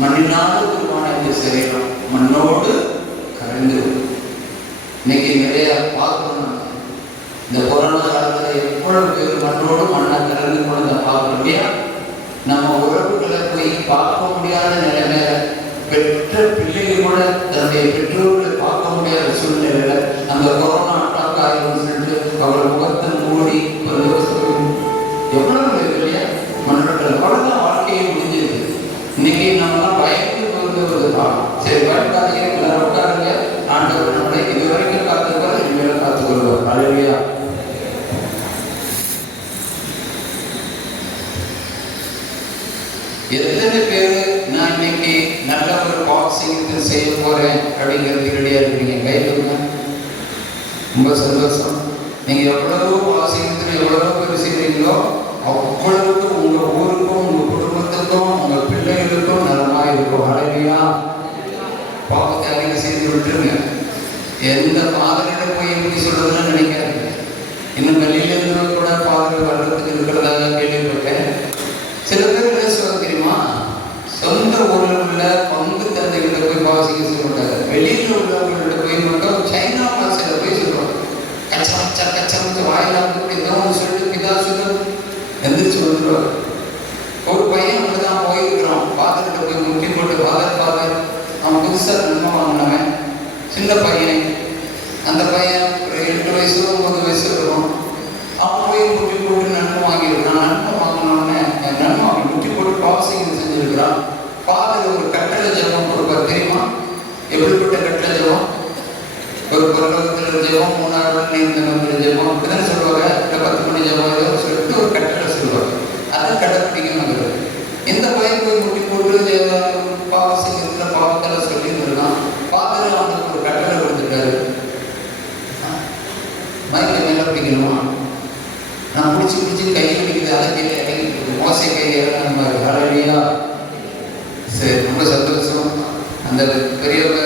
மண்ணினால் உருவான இந்த சரீரம் மண்ணோடு கலந்து. இன்னைக்கு நிறைய பார்க்கணும். இந்த கொரோனா காலத்துல எவ்வளவு பேர் மண்ணோடு மண்ணா கலந்து கொண்டு பார்க்க முடியா. நம்ம உறவுகளை போய் பார்க்க முடியாத நிலைமையில, பெற்ற பிள்ளைகள் கூட தன்னுடைய பெற்றோர்களை பார்க்க முடியாத சூழ்நிலையில அந்த கொரோனா அட்டாக் ஆகிடும் சொல்லிட்டு அவர் முகத்தை மூடி எவ்வளவு பேர் இல்லையா மண்ணோட அவ்வளவுதான் வாழ்க்கையை முடிஞ்சது. இன்னைக்கு நம்மலாம் பயந்து வருதுதான். சரி, பயப்படாதீங்க, எல்லாரும் உட்காருங்க. ஆண்டவர் நம்மளை இதுவரைக்கும் காத்துக்கொள்ள இனிமேல் காத்துக்கொள்வார். அல்லேலூயா. எத்தனை பேர் நான் இன்னைக்கு நல்ல ஒரு பாக்ஸிங் செய்ய போறேன் அப்படிங்கிறது ரெடியா இருக்கீங்க? கையிலுங்க. ரொம்ப சந்தோஷம். நீங்க எவ்வளவு பாக்ஸிங் எவ்வளவு பேர் செய்றீங்களோ அவ்வளவுக்கு உங்க ஊருக்கும் உங்க குடும்பத்துக்கும் உங்க பிள்ளைகளுக்கும் நலமா இருக்கும். அல்லேலூயா. பாவத்தை அறிக்கை செய்து விட்டுருங்க. எந்த பாதரிடம் போய் எப்படி சொல்றதுன்னு நினைக்காது. இன்னும் வெளியில இருந்து கூட பாதர்கள் வர்றதுக்கு இருக்கிறதாக கேள்விப்பட்டேன். சில பேர் என்ன சொல்ல தெரியுமா, சொந்த ஊரில் உள்ள பங்கு தந்தைகிட்ட போய் பாவசிக்க சொல்ல மாட்டாங்க. வெளியில் உள்ளவங்கள்ட்ட போய் மட்டும் சைனா பாஷையில போய் சொல்லுவாங்க. கச்சா கச்சா கச்சா வாயிலாம் என்ன சொல்லிட்டு பிதா சொல்லு எந்திரிச்சு வந்துடுவார். ஒரு பையன் அப்படிதான் போயிருக்கிறான். ஃபாதர்கிட்ட போய் முட்டி போட்டு ஃபாதர் அவன் புதுசாக நன்மை வாங்கினவன், சின்ன பையன். அந்த பையன் ஒரு 8 வயசு 9 வயசு இருக்கும். அவன் போய் முட்டி போட்டு நன்மை வாங்கியிருக்கான். நன்மை வாங்கினோடனே நன்மை அவன் முட்டி போட்டு பாவசிங்க செஞ்சிருக்கிறான். ஃபாதர் ஒரு கட்டளை ஜெபம் கொடுப்பார். தெரியுமா எப்படிப்பட்ட கட்டளை ஜெபம்? ஒரு பரலோகத்தில் ஜெபம், 3வது நீர்ந்த ஜெபம், அப்படிதான் சொல்லுவாங்க. 10 மணி ஜெபம் ஏதோ சொல்லிட்டு ஒரு கட்டளை சொல்லுவாங்க. அதை கடைப்பிடிக்கணும். இந்த பையன் போய் முட்டி போட்டு பாவசிங்க பாவத்தில் சொல்லி இருக்கான். ஃபாதர் அவனுக்கு ஒரு கட்டளை கொடுத்துட்டாரு. மைக்கை மேல பிடிக்கணுமா? நான் பிடிச்சி கையை பிடிக்குது. அதை கையில் இறங்கிட்டு மோசை கையை இறங்க. அல்லேலூயா. சரி, ரொம்ப சந்தோஷம். அந்த பெரியவங்க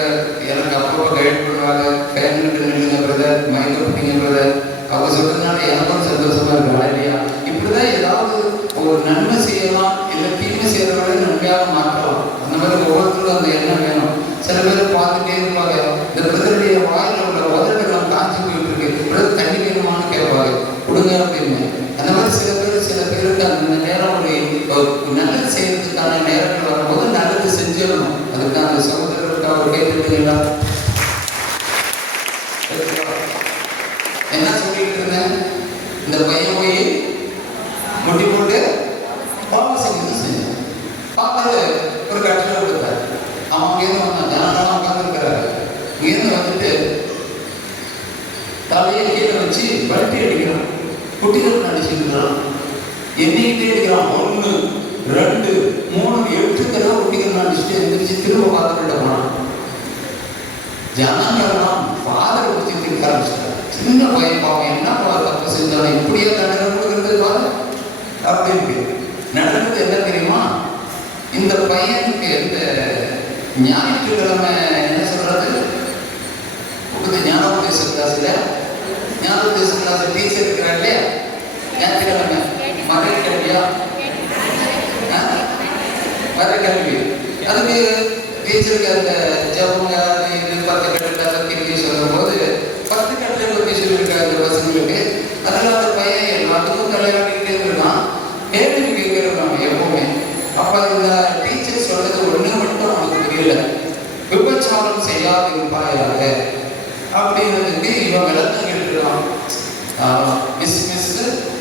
எனக்கு அப்பப்போ கைட் பண்ணுவாங்க. ஃபேன் நில்லுங்க பிரதர், மைக்கை பிடிங்க பிரதர். அவங்க சொல்றதுனால எனக்கும் சந்தோஷமா இருக்கு. அல்லேலூயா. இப்படிதான் ஏதாவது ஒரு நன்மை செய்யலாம், இல்லை தீமை செய்யறவரை நன்மையாக மாற்றலாம். அந்த மாதிரி ஒவ்வொருத்தருக்கும் அந்த எண்ணம் வேணும். சில பேர் பார்த்துட்டே இருப்பாங்க. இந்த பிரதருடைய வாயில் உள்ள உதடுகள் காஞ்சி போயிட்டு இருக்கு, பிரதர் தண்ணி வேணுமான்னு கேட்பாங்க, கொடுங்க அப்படின்னு. அந்த மாதிரி சில பேருக்கு அந்த நேரம் ஒரு நல்லது செய்யறதுக்கான நேரங்கள் வரும்போது நல்லது செஞ்சிடணும். அதுக்கு அந்த சகோதரர்களுக்கு அவர் கேட்டுருக்கீங்களா? என்ன சொல்லிட்டு இருந்தேன்? இந்த பையன் போய் முட்டி போட்டு பாவசிங்க செஞ்சான். பார்த்தாரு ஒரு கட்டளை கொடுத்தாரு. அவன் அங்கேருந்து வந்தான். ஜனங்களாம் உட்காந்துருக்கிறாரு. இங்கேருந்து வந்துட்டு தலையை கீழே வச்சு வளர்த்தி அடிக்கிறான். குட்டிகள் அடிச்சுக்கிறான். எண்ணிக்கிட்டே அடிக்கிறான். 1 2 3 8 தடவை குட்டிகள் அடிச்சுட்டு எந்திரிச்சு திரும்ப பார்த்துட்டு போனான். ஜனங்கள்லாம் ஃபாதரை பற்றி திக்க ஆரம்பிச்சிட்டாங்க. சின்ன பையன் பாவம், என்ன தப்பு செஞ்சாலும் இப்படியே தண்டனை கொடுக்குறது பாரு அப்படின்னு. நடந்தது என்ன தெரியுமா? இந்த பையனுக்கு இந்த ஞாயிற்றுக்கிழமை என்ன சொல்றது, ஞானோபதேச கிளாஸ்ல டீச்சர் இருக்கிறார் இல்லையா, ஞாயிற்றுக்கிழமை மறைக்கல்வியா மறைக்கல்வி. அதுக்கு டீச்சருக்கு அந்த ஜபங்க இது 10 கட்டளை பற்றி சொல்லும் போது 10 கட்டளை பற்றி சொல்லியிருக்காரு அந்த பசங்களுக்கு. அதில் அந்த பையன் எல்லாத்துக்கும் தலையாடிக்கிட்டே இருக்கான். கேள்வி கேட்கிறான் எப்பவுமே. அப்ப இந்த டீச்சர் சொல்றது ஒண்ணு மட்டும் அவனுக்கு புரியல. விபச்சாரம் செய்யாது இருப்பாயாக அப்படின்றதுக்கு இவன் விளக்கம் கேட்டுருக்கான். மிஸ்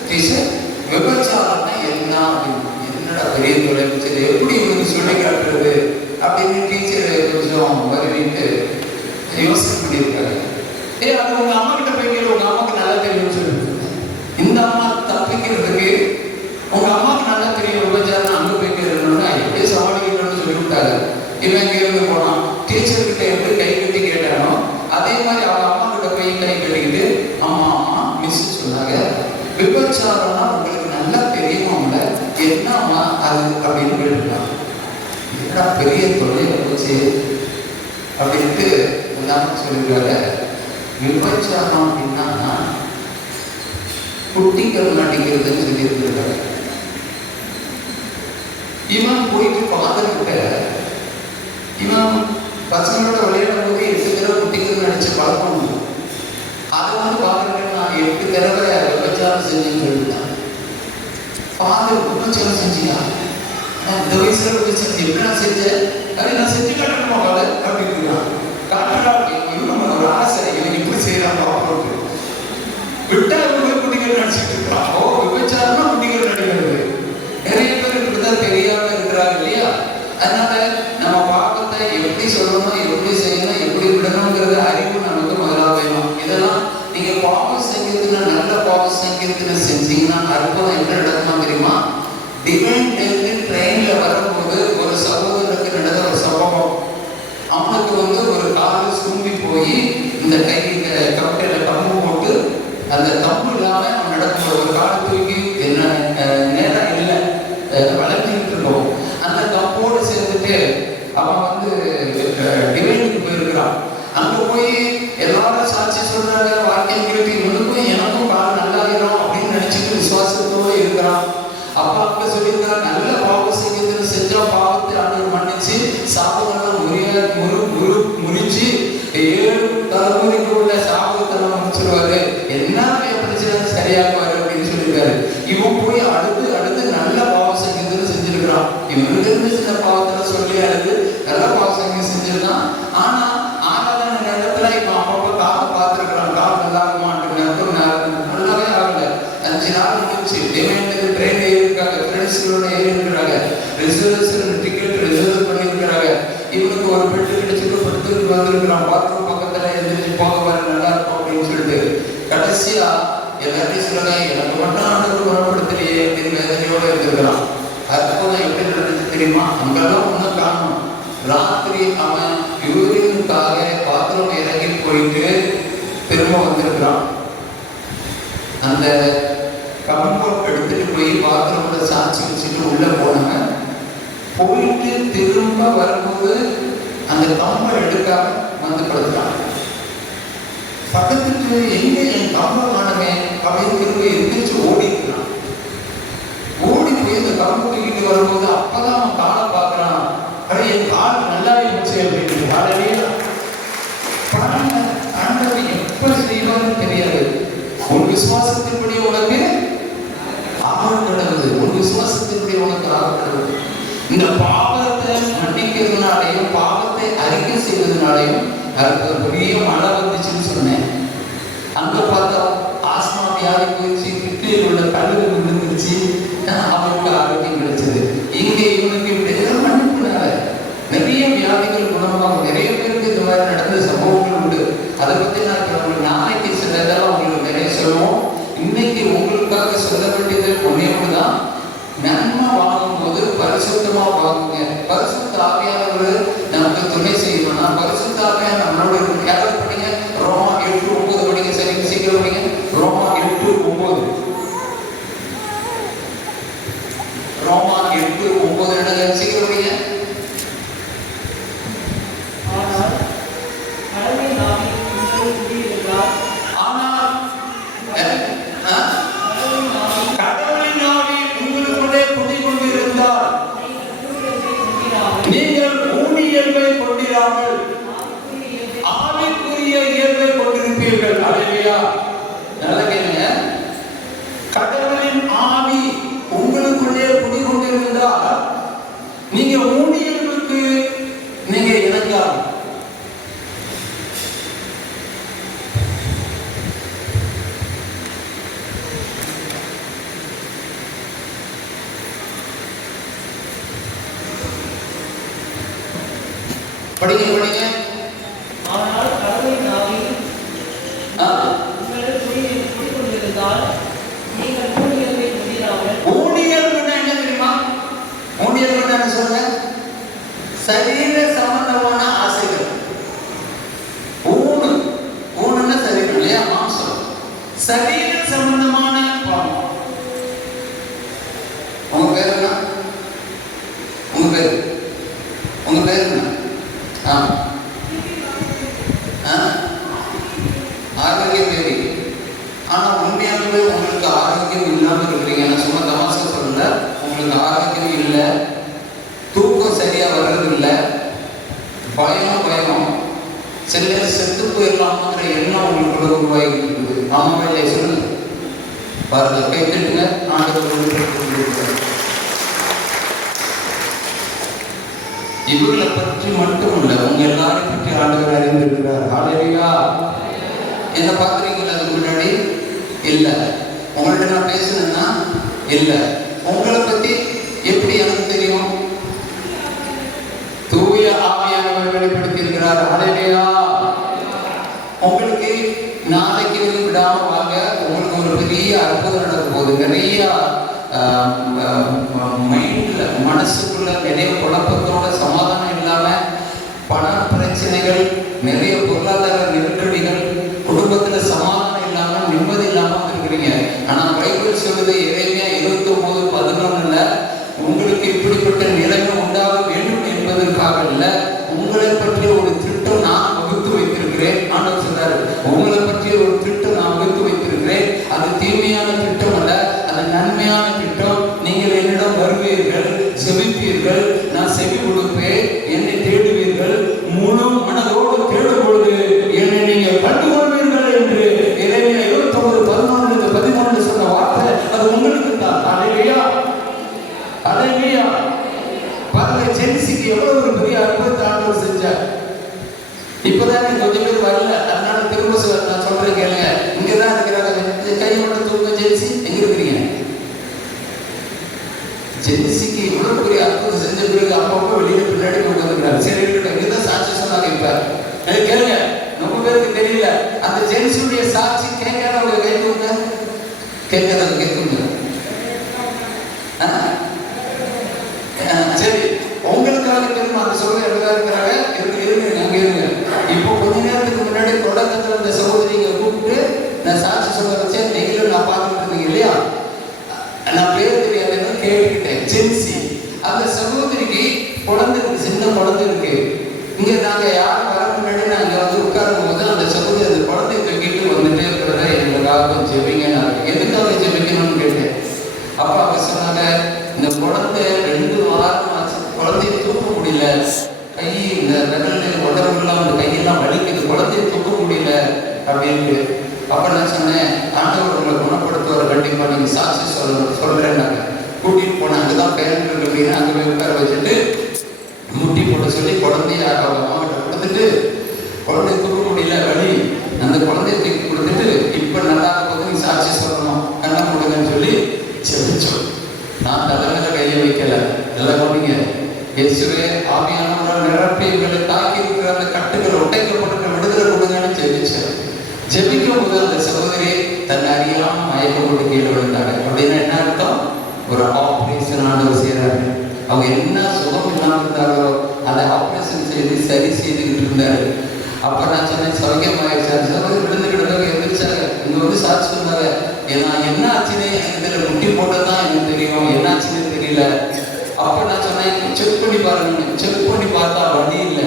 டீச்சர், விபச்சாரம்னா என்ன அப்படின்னு. என்னடா பெரிய தொலைச்சது, எப்படி இவனுக்கு சொல்லி காட்டுறது அப்படின்னு டீச்சர் கொஞ்சம் வருவிட்டு யோசனை பண்ணியிருக்காரு. அது உங்க அம்மா கிட்ட போய் கேள்வி, உங்க அம்மாவுக்கு நல்லா தெரியும்னு சொல்லிட்டு. இந்த அம்மா தப்பிக்கிறதுக்கு உங்க அம்மாவுக்கு நல்லா தெரியும் விபச்சாரம், அங்கே போய் கேட்கணும்னா எப்படி சமாளிக்கணும்னு சொல்லி விட்டாங்க. இவன் இருந்து போனான். டீச்சர் கிட்ட எப்படி கை கட்டி கேட்டானோ அதே மாதிரி அவங்க அம்மா கிட்ட போய் கை கட்டிக்கிட்டு, அம்மா மிஸ் சொன்னாங்க விபச்சாரம்னா உங்களுக்கு நல்லா தெரியுமாம்ல, என்னம்மா அது அப்படின்னு கேட்டுருக்கான். என்னடா பெரிய தொழில் போச்சு அப்படின்ட்டு எல்லாமே சொல்லியிருக்காரு. விபச்சாரம் அப்படின்னா குட்டிகள் நடிக்கிறதுன்னு சொல்லியிருக்காரு. இவன் போயிட்டு ஃபாதர் கிட்ட 8 தடவை விபச்சாரம் செஞ்சேன்னு சொல்லிட்டான். ஃபாதர் விபச்சாரம் செஞ்சியா? இந்த வயசுல விபச்சாரம் எப்படி நான் செஞ்சேன்? அது நான் செஞ்சு காட்டணுமா அப்படின்னு காட்டுறா. ஒரு ஆசை இவன் இப்படி செய்யறான் பார்க்கறது. விட்டா குட்டிகள் நடிச்சுட்டு இருக்கான். ஓ, விபச்சாரம்னா குட்டிகள் நடிக்கிறது. நிறைய பேர் இப்படிதான் தெரியாம இருக்கிறாங்க இல்லையா? அதனால நம்ம பாவத்தை எப்படி சொல்லணும், எப்படி செய்யணும், எப்படி விடணுங்கிறது அறிவு நமக்கு முதலாக வேணும். இதெல்லாம் நீங்க பாவம் செய்யறதுன்னா நல்ல பாவம் செய்யறதுன்னு செஞ்சீங்கன்னா அற்புதம் என்ன நடக்கணும் தெரியுமா? டிவைன் ட்ரெயின்ல வரும்போது ஒரு சகோதரருக்கு நடந்த ஒரு சம்பவம். அவனுக்கு ஒரு காலு சூம்பி போய் இந்த கை கப்பையில கம்பு போட்டு அந்த கம்பு இல்லாம அவன் நடக்கும்போது ஒரு காலை தூக்கி என்ன நேரம் இல்லை வளர்ந்துட்டு இருக்கோம். அந்த கம்போடு சேர்ந்துட்டு அவன் டிவைனுக்கு போயிருக்கிறான். அங்க போய் எல்லாரும் சாட்சி சொல்றாங்க, வாக்கியம் கேட்டு இவனுக்கும் எனக்கும் கால் நல்லாயிரும் அப்படின்னு நினைச்சிட்டு விசுவாசத்தோடு இருக்கிறான். அப்பா அங்க சொல்லியிருக்கிறார், நல்ல பாவம் செய்யறதுன்னு செஞ்சா பாவத்தை ஆண்டவர் மன்னிச்சு சாபங்கள்லாம் முறிச்சு 7 தலைமுறைக்கு உள்ள சாபத்தெல்லாம் முடிச்சிருவாரு, என்ன பிரச்சனை சரியாக்குவாரு அப்படின்னு சொல்லியிருக்காரு. இவன் போய் அடுத்து நல்ல பாவம் செய்யறதுன்னு செஞ்சிருக்கிறான். இவனுக்கு இருந்து சின்ன பாவத்தை சொல்லி அடுத்து நல்ல பாவம் செஞ்சிருக்கான். ஆனா ஆராதனை நேரத்துல இவன் அப்பப்போ காலை பார்த்துருக்கிறான். கால் நல்லா நல்லாவே ஆகல. 5 நாள் முடிச்சு ட்ரெயின் ஏறிருக்காங்க, ஃப்ரெண்ட்ஸுகளோட ஏறிருக்கிறாங்க, ரிசர்வேஷன் டிக்கெட் ரிசர்வ் பண்ணியிருக்கிறாங்க. இவனுக்கு ஒரு பெட்டு கிடைச்சிட்டு படுத்துட்டு வந்திருக்கிறான். பாத்ரூம் பக்கத்துல எழுந்திரிச்சு போக வர நல்லா இருக்கும் அப்படின்னு சொல்லிட்டு கடைசியா எல்லாத்தையும் சொல்லுங்க, எனக்கு மட்டும் ஆண்டவர் குணப்படுத்தலையே அப்படின்னு வேதனையோட இருந்திருக்கிறான். அற்புதம் எப்படி நடந்துச்சு தெரியுமா? அங்கெல்லாம் ஒன்றும் காணும். ராத்திரி அவன் யூரினுக்காக பாத்ரூம் இறங்கி போயிட்டு திரும்ப வந்திருக்கிறான். அந்த கம்பை எடுத்துட்டு போய் பாத்ரூம்ல சாட்சி வச்சுட்டு உள்ள போனவன் போயிட்டு திரும்ப வரும்போது அந்த கம்பை எடுக்காம வந்து படுத்துறான். பக்கத்துக்கு எங்க என் கம்பை காணவே அப்படின்னு திரும்ப எந்திரிச்சு ஓடிக்கிறான். ஓடி போய் இந்த கம்பு தூக்கிட்டு வரும்போது அப்பதான் அவன் காலை பார்க்கறான். அடே, என் கால் நல்லாவே இருந்துச்சு அப்படின்னு காலையே ஆண்டவர் எப்ப செய்வான்னு தெரியாது. ஒரு விசுவாசத்தின்படி உனக்கு ஆகம் கிடக்குது, ஒரு விசுவாசத்தின்படி உனக்கு ஆகம் கிடக்குது. இந்த பாவத்தை மன்னிக்கிறதுனாலையும் பாவத்தை அறிக்கை செய்வதனாலையும் அதுக்கு பெரிய மழை வந்துச்சுன்னு சொன்னேன். அங்க பார்த்தா ஆஸ்மா வியாதி போயிடுச்சு, கிட்னியில் உள்ள கல்லுக்கு விழுந்துருச்சு, அவனுக்கு ஆரோக்கியம் கிடைச்சது. இங்கே இவனுக்கு இப்படி மன்னிப்புனால நிறைய வியாதிகள் குணமாகும். நிறைய பேருக்கு இந்த மாதிரி நடந்த சம்பவங்கள் உண்டு. அதை பத்தி நான் உங்களுக்கு நாளைக்கு சில இதெல்லாம் உங்களுக்கு நிறைய சொல்லுவோம். இன்னைக்கு உங்களுக்காக சொல்ல வேண்டியது ஒன்றையோடுதான். நன்மை வாங்கும்போது பரிசுத்தமா வாங்குங்க. பரிசுத்த ஆவியானவர் நமக்கு துணை செய்யணும்னா பரிசுத்த ஆவியானவர் நம்மளோட யாராவது படிங்க. ரோமா 8:9 படிங்க. சரி, சீக்கிரம் படிங்க. ரோமா 8:9. ரோமா 8:9 எடுங்க, சீக்கிரம் படிங்க. கடவுளின் ஆவி உங்களுக்குள்ளே குடிகொண்டிருந்தால் நீங்கள் ஊனியல்பை கொண்டிராமல் ஆவிக்குரிய இயல்பை கொண்டிருப்பீர்கள். அல்லேலூயா. நல்லா கேளுங்க. கடவுளின் ஆவி உங்களுக்குள்ளே குடிகொண்டிருந்தால் நீங்க ஊனியல்புக்கு நீங்க இணங்காது. படிங்க படிங்க. ஆனால் கடவுளின் ஆவி உங்களை குடிகொண்டிருந்தால் நீங்கள் ஊழியர்களை முடியாமல். ஊழியர்னா என்ன தெரியுமா? ஊழியர்னா என்ன சொல்லுங்க? சரீர சம்பந்தமான ஆசைகள். ஊனுன்னா சரீரம் இல்லையா, மாம்சம். சரீர சம்பந்தமான பாவம். உங்க பேர் என்ன? உங்க பேர் என்ன? ஆரோக்கியம் தேவை. ஆனா உண்மையாகவே உங்களுக்கு ஆரோக்கியம் இல்லாமல் இருக்கிறீங்க. நான் சும்மா தமாஷா சொல்லல. உங்களுக்கு ஆரோக்கியம் இல்லை, தூக்கம் சரியா வர்றது இல்லை, பயம், சில செத்து போயிடலாம்ங்கிற எண்ணம் உங்களுக்குள்ள உருவாகிட்டு இருக்குது. ஆமாவா இல்லை சொல்லுங்க பாருங்க, கை தட்டுங்க. ஆண்டவர் வெளிப்படுத்தியிருக்கிறார். இவர்களை பற்றி மட்டும் இல்ல, உங்க எல்லாரையும் பற்றி ஆண்டவர் அறிந்திருக்கிறார். ஹல்லேலூயா. என்ன பார்க்குறீங்களா? அதுக்கு முன்னாடி இல்ல, உங்கள்ட்ட நான் பேசுனேன்னா இல்ல. உங்களை பத்தி எப்படி எனக்கு தெரியும்? தூய ஆவியானவர் வெளிப்படுத்தியிருக்கிறார். ஹல்லேலூயா. உங்களுக்கு நாளைக்கு விடாம வாங்க, உங்களுக்கு ஒரு பெரிய அற்புதம் நடக்க போகுது. நிறைய மைண்ட்ல மனசுக்குள்ள நிறைய குழப்பத்தோட சமாதானம் இல்லாம, பண பிரச்சனைகள், நிறைய பொருளாதார நெருக்கடிகள், குடும்பத்துல சமாதானம் இல்லாம நிம்மதி இல்லாம இருக்கிறீங்க. ஆனா பைபிள் சொல்லுது எரேமியா 29:11 உங்களுக்கு இப்படிப்பட்ட நிலைமை உண்டாக வேண்டும் என்பதற்காக இல்ல, உங்களை பற்றிய ஒரு திட்டம் நான் வகுத்து வைத்திருக்கிறேன். ஆண்டவர் சொல்றாரு, உங்களை பற்றிய ஒரு திட்டம் நான் வகுத்து வைத்திருக்கிறேன். அது தீமையான திட்டம் அல்ல, அது நன்மையான திட்டம். நீங்கள் என்னிடம் வருவீர்கள், செபிப்பீர்கள், நான் செவி கொடுப்பேன், என்னை தேடுவீர்கள், முழு மனதோடு தேடும் பொழுது என்னை நீங்கள் கண்டுகொள்வீர்கள் என்று எரேமியா 29:11-13 சொன்ன வார்த்தை அது உங்களுக்கு தான். ஹல்லேலூயா. ஹல்லேலூயா. பாருங்க, ஜென்சிக்கு எவ்வளவு ஒரு பெரிய அற்புதத்தை ஆண்டவர் செஞ்சார். இப்பதான் கொஞ்சம் பேர் வரல, அதனால திரும்ப நான் சொல்றேன் கேளுங்க. இங்கதான் இருக்கிறாங்க. கை மட்டும் தூங்க. ஜென்சி எங்க இருக்கிறீங்க? ஜென்சிக்கு இவ்வளவு பெரிய அற்புதம் செஞ்ச பிறகு அப்பப்போ வெளியில பின்னாடி கொண்டு வந்துக்கிறாங்க. சரி இருக்கட்டும், இங்கதான் சாட்சி சொன்னாங்க. இப்ப கேளுங்க, ரொம்ப பேருக்கு தெரியல. அந்த ஜென்சியுடைய சாட்சி கேட்காதவங்க கை தூங்க. கேட்காதவங்க கேட்குங்க. சரி, உங்களுக்காக தெரியுமா அந்த சொல்ல எவ்வளவு இருக்கிறாங்க? இருங்க, அங்க இருங்க. இப்போ கொஞ்ச நேரத்துக்கு முன்னாடி தொடக்கத்துல இந்த சகோதரிங்க கூப்பிட்டு நான் சாட்சி சொல்ல வச்சேன். நீங்களும் நான் பார்த்துட்டு இருந்தீங்க இல்லையா? நான் பேர் தெரியாதுன்னு கேட்டுக்கிட்டேன். ஜென்சி, அந்த சகோதரிக்கு குழந்தை இருக்கு, சின்ன குழந்தை இருக்கு. இங்க நாங்க யாரும் வர முன்னாடி நாங்க வந்து உட்காரும் போது அந்த சகோதரி அந்த குழந்தைய தூக்கிட்டு வந்துட்டே இருக்கிறத எங்களுக்காக ஜெபிங்க. நான் எதுக்காக ஜெபிக்கணும்னு கேட்டேன். அப்ப அவங்க சொன்னாங்க, இந்த குழந்தை 2 வாரம் ஆச்சு, குழந்தைய தூக்க முடியல, கை இந்த விரல் உடம்புலாம் அந்த கையெல்லாம் வலிக்குது, குழந்தைய தூக்க முடியல அப்படின்ட்டு. அப்ப நான் சொன்னேன், ஆண்டவர் உங்களை குணப்படுத்துவார், கண்டிப்பா நீங்க சாட்சி சொல்றேன்னாங்க. கூட்டிட்டு போனேன். அங்கதான் பேரண்ட் இருக்கு அப்படின்னு அங்க போய் உட்கார வச்சுட்டு முட்டி போட சொல்லி குழந்தைய அவங்ககிட்ட கொடுத்துட்டு, குழந்தைய தூக்க முடியல வலி, அந்த குழந்தைய தூக்கி கொடுத்துட்டு இப்ப நல்லா போது நீ சாட்சி சொல்லணும், கண்ண கொடுங்கன்னு சொல்லி செபிச்சோம். நான் தலைமையில கையை வைக்கல. நல்லா கவனிங்க. இயேசுவே ஆவியானவரால் நிரப்பி இவர்களை தாக்கி இருக்கிற அந்த கட்டுகள் ஒட்டைக்கப்பட்டு விடுதலை கொடுங்கன்னு ஜெபிச்சேன். ஜெபிக்கும் போது அந்த சகோதரி தன்னை அறியாம மயக்கம் போட்டு கீழே விழுந்தாங்க. அப்படின்னா என்ன அர்த்தம்? ஒரு ஆபரேஷன் ஆண்டவர் செய்யறாரு. அவங்க என்ன சுகம் இல்லாம இருந்தாங்களோ அதை ஆபரேஷன் செய்து சரி செய்துக்கிட்டு இருந்தாரு. அப்ப நான் சொன்னேன், சௌக்கியமாயிடுச்சு. சகோதரி விழுந்து கிடந்தவங்க எந்திரிச்சாங்க. இங்க வந்து சாட்சி சொன்னாங்க. ஏன்னா என்ன ஆச்சுன்னு இதுல முட்டி போட்டதான் எனக்கு தெரியும், என்ன ஆச்சுன்னு தெரியல. அப்ப நான் சொன்னேன், செக் பண்ணி பாருங்க. செக் பண்ணி பார்த்தா வழி இல்லை,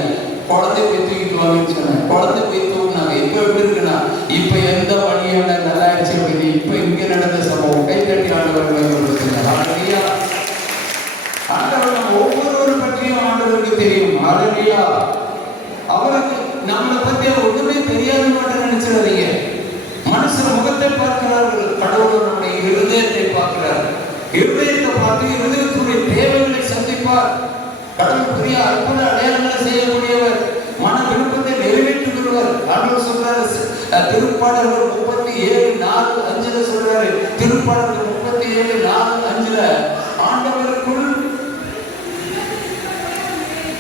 குழந்தை போய் தூக்கிட்டு வாங்கன்னு சொன்னேன். குழந்தை போய் தூக்குனாங்க. இப்ப எப்படி இருக்குன்னா, இப்ப எந்த வழியோட நல்லா ஆயிடுச்சு அப்படின்னு. இப்ப இங்க நடந்த சம்பவம் கை தட்டி ஆண்டவர் ஆண்டவர் ஒவ்வொரு பற்றியும் ஆண்டவருக்கு தெரியும். ஹல்லேலூயா. அவருக்கு நம்மளை பத்தி ஒண்ணுமே தெரியாத மட்டும் நினைச்சிடாதீங்க. மனுஷன் முகத்தை பார்க்கிறார்கள், கடவுள் நம்முடைய இருதயத்தை பார்க்கிறார். இருதயத்தை பார்த்து இருதயத்துடைய தேவைகளை சந்திப்பார். கடவுள் பெரிய அற்புத அடையாளங்களை செய்யக்கூடியவர், மன விருப்பத்தை நிறைவேற்றுகிறவர். ஆண்டவர் சொல்றாரு, திருப்பாடல்கள் 37:4-5 சொல்றாரு. திருப்பாடல்கள் 37:4-5 ஆண்டவருக்குள்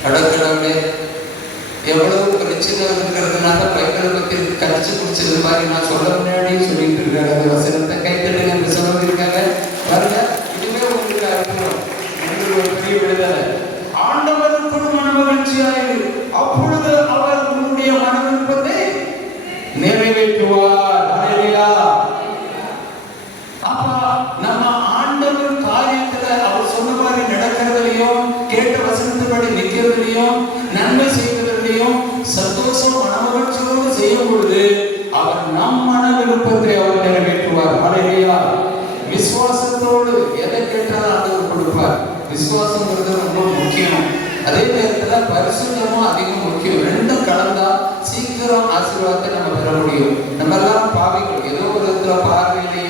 கடற்கடவுளே எவ்வளவு பிரச்சனை இருக்கிறதுனால பைபிளை பத்தி கடிச்சு குடிச்சது மாதிரி நான் சொல்ல முன்னாடி சொல்லிட்டு இருக்காரு. அந்த வசனத்தை கைத்தட்டுங்க என்று சொல்லியிருக்காங்க. பாருங்க, இதுவே உங்களுக்கு அற்புதம், உங்களுக்கு ஒரு பெரிய விடுதலை. ஆண்டவருக்குள் மனமகிழ்ச்சியாயிரு, அப்பொழுது அவர் உன்னுடைய மன விருப்பத்தை நிறைவேற்றுவார். ஹல்லேலூயா. அப்ப நம்ம ஆண்டவர் காரியத்துல அவர் சொன்ன மாதிரி நடக்கிறதுலையும், கேட்ட வசனத்தின்படி நிற்கிறதுலையும், நன்மை செய்வதிலையும் சந்தோஷம் மனமகிழ்ச்சியோடு செய்யும் பொழுது அவர் நம் மன விருப்பத்தை அவர் நிறைவேற்றுவார். ஹல்லேலூயா. விசுவாசத்தோடு எதை கேட்டாலும் ஆண்டவர் கொடுப்பார். விசுவாசங்கிறது ரொம்ப முக்கியம். அதே நேரத்துல பரிசுத்தமும் அதிகம் முக்கியம். ரெண்டும் கலந்தா சீக்கிரம் ஆசீர்வாதத்தை நம்ம பெற முடியும். நம்ம எல்லாம் பாவிகள், ஏதோ ஒரு விதத்துல பார்வையிலேயே